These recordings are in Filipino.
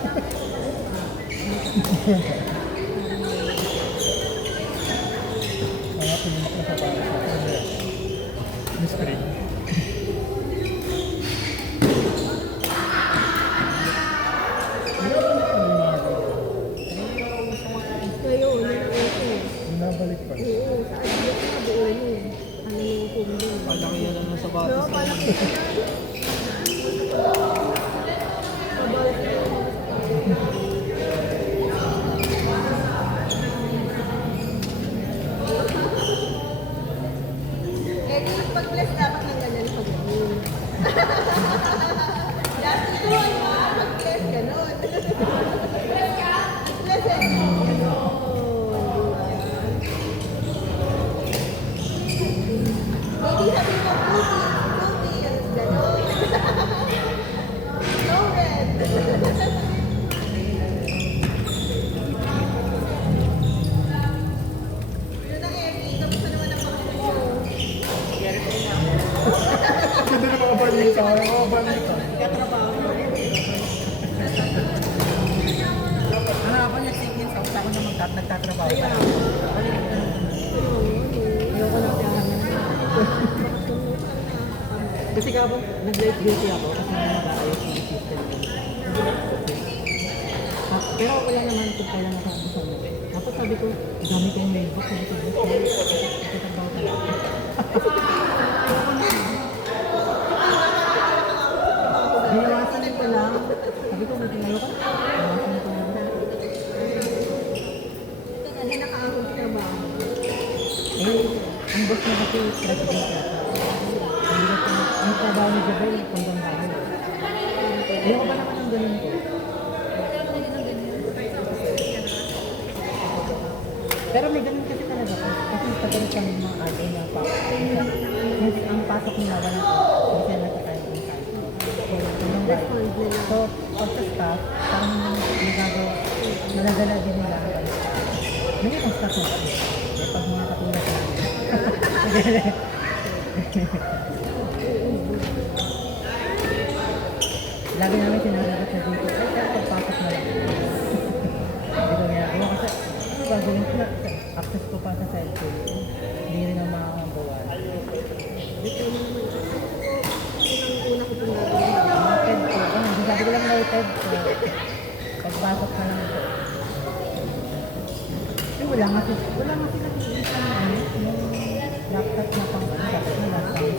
Mga pinimak na sa para sa akin. Miss Spring. Ngayon, nangyayari. Nabalik pa. Oo, sa adjust na buo yun. Ano yung kumulong. Palaki yan lang sa batas. Pero palaki na. Pabalik na yun. Eh, di pag-bless dapat ng ganyan pag ganyan. Just ito, pag-bless, ganon. Bless ka? Bless eh. Ganon. Hindi sabi mo, fruity, ganon. No red. Yun na Eric, tapos na naman ang pakita mo. Hindi na mga balita. Mga balita. Ano ako nag-sequence ako sa ako na nagtatrabaho na. Ayoko na kaya. Kasi kabo, nag-light duty ako kasi nag-aayos yung system. Pero ako lang naman kung kailan nakakasal mo. Tapos sabi ko, dami kong mailbox. Sabi ko, nagtatrabaho talaga. Nilawasan ko lang. Sabi ko, magtinayo ka. Nilawasan ko lang. Hindi nakaahon sa trabaho. Eh, ang boss na kasi president yata. Ang trabaho ni Jabel, hanggang dahil. Ayoko ba naman ang ganun ko? Pero may ganun kasi talaga ko. Kasi tagal kami mga ate na ang pasok nila walang kasi nagkakain ng kain. So, pag sa staff, parang nagagawa, naladala din nila ang kain. May ibang staff na kasi. Eh, pag mga katulad na lagi namin sinasagot sa dito, ay, pagpasok na lang. Hindi ko ginagawa kasi, gagawin ko na, access ko pa sa cellphone. Hindi rin ang makakagawa. Ito naman. Unang-una ko pong gagawin. Noted ko. Sabi ko lang noted ko. Pagpasok na lang ito. Eh, wala nga kasi isang yung laptop na pang-laptop na laptop. Eh,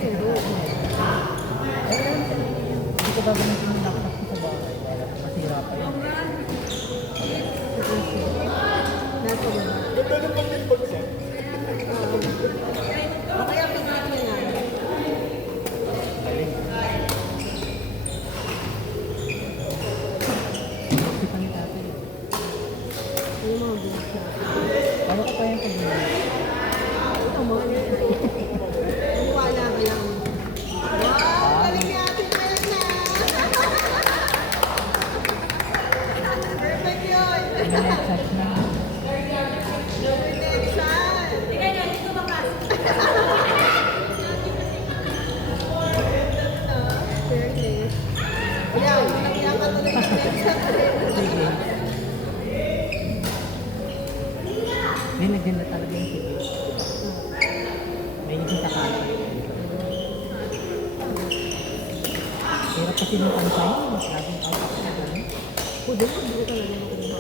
hindi ko gagamitin yung laptop ko sa bahay. Masira pa yun. Nasa wala. Ganda ng pag-inbox yan. O kaya piglit niya na. Kasi kami dati. Yung mga bilis na. Paano ko pa yung pag-inbox? Ito mo. Maniwala ka lang. Wow! Galing ni Ate Melna! Perfect yun! Minechat na. Connection! Tingnan niyo, dito ba kasi? Fairness. Yan, nangyayang ka tuloy ng connection. Sige. Linagyan na talaga yung sige. May hindi sa kasa. Hirap kasi nung kansay, laging out of na gano'n. O, di ba? Hindi ko talaga makuha.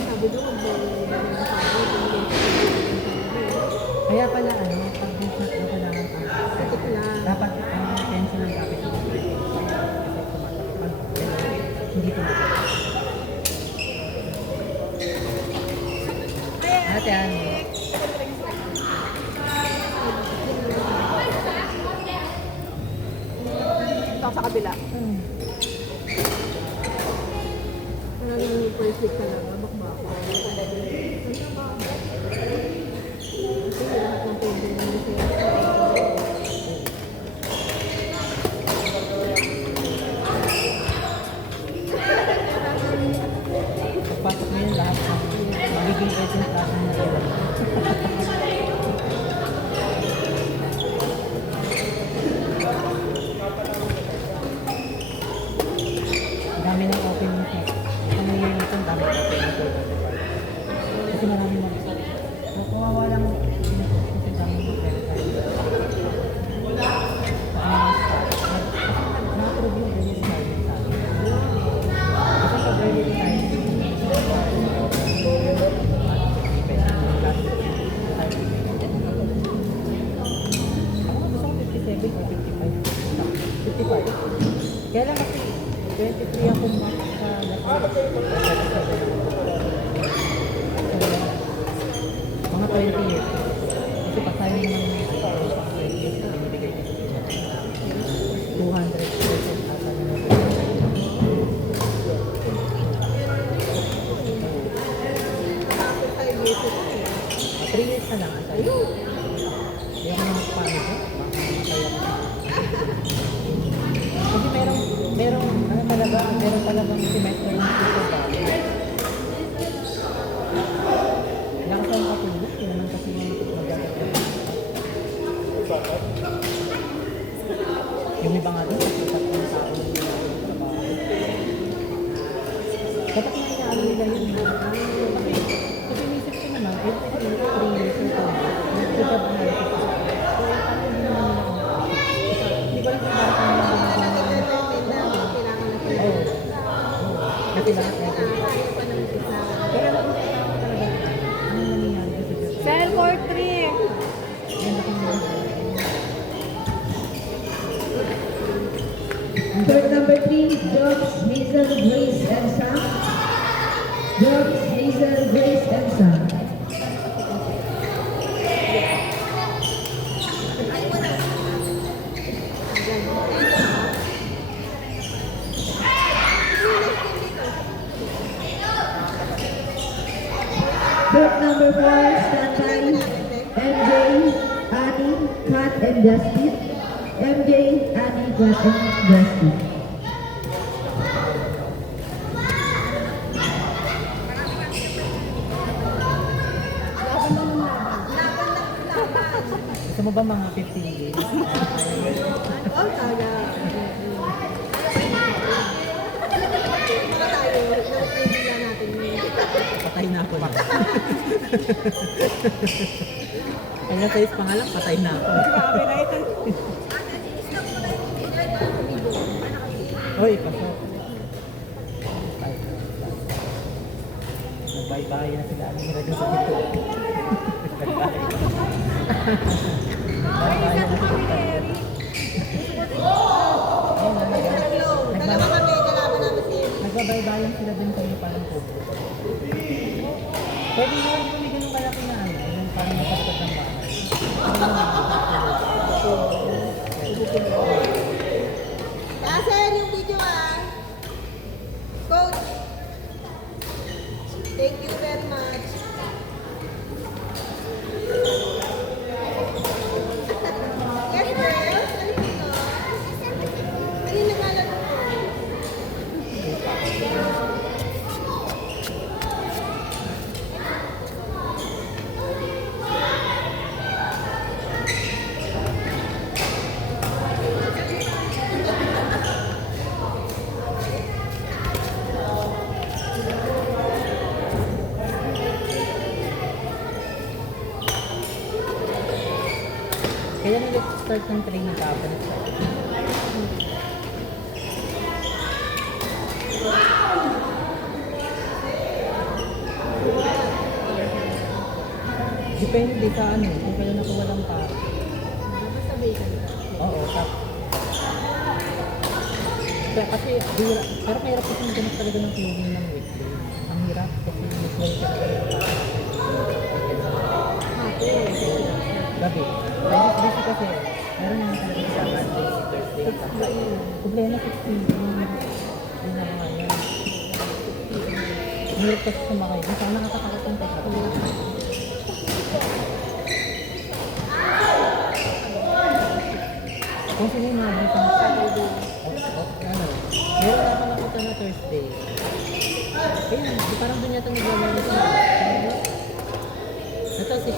Sabi daw, mag-bawal na ng sabi. Kaya pala ano, pag business mo kailangan ang Sagot lang. dapat ang attention ng kapit mo. Kasi tumatakpan. Hindi tumatakpan. Ate ano? Ito sa kabila. Ano yung perfect talaga, bakbaka. Ano ba? Kasi lahat ng pwede naman sa'yo. Pagpasok mo yun lahat ng magiging agent lahat ng nagawa. Ang dami ng ang opening niya. Ang ngayon ito, ang dami opening ko. Kasi marami mag-isa. So, kawawa lang kasi dami mag-verify. Na-approve yung early retirement sa akin. Kasi pag early retirement, ako gusto ko 57 or 55. 55. Kaya lang kasi 23 ako max sa mga 20 years. Kasi pasahin naman yung 20 years na binibigay ko. 200 pesos ata na natin. 5 years ito eh. 3 years na lang ata. Hindi ako nakapano ko. Kasi meron talagang semester na ito ba? Lang sa mga katulog, yun naman kasi yung magagawin. Yung iba nga doon, kasi tatlong tao yung trabaho. Dapat nga inaano nila yun. Kasi inisip ko naman, every 3 years or 2 years, nag-job na rin. So, parang hindi naman nila hindi ko lang kung bakit naman nila kasi lahat na ito. Pero alam ko talaga, ano nangyayari kasi dito? Cell for 3. Yan ba kung Third number 3, Jobs, Hazel, Grace, and Sam. Jobs, Hazel, Grace, and Sam. Third number 4, standby. MJ, Annie, Kat, and Justin. MJ, Annie, Kat, and Justin. gusto mo ba mga 15 days? Oh, kaya. Mga tayo, na natin yun. Patay na ako lang. Ay, nasa is pangalan, patay na ako. Grabe na ito. Hoy, pasok. Nag-bye-bye na sila. Ano nila dun sa dito? Nag-bye. Nag-bye na sila. Dalawa kami, kalaban namin si Nagbabay-bayan sila dun kayo parang kubo. Pwede naman kami ganun kalaki na ano, yung parang nakasakot ng bahay. Asan yung video ah? Coach. Thank you very much. Yes, girls. Ano ito? Ano yung nagalaro ko? Kaya nag-start ng training kapag depende sa ano, kung kailan ako walang pa. Basta bacon. Oo, tap. Kaya kasi, parang mahirap kasi maghanap talaga ng clothing ng weekday. Ang hirap kasi usually talaga yung gabi. Kaya busy kasi, meron naman talaga sa Monday, Thursday. Problema 16. Yung mga yan. Ang hirap kasi sumakay. Ang sana nakatakot ng teka. Kung sino yung mga dito na Saturday, ano, meron na ako nakita na Thursday. Ayun, parang doon yata naglalaro sa ito si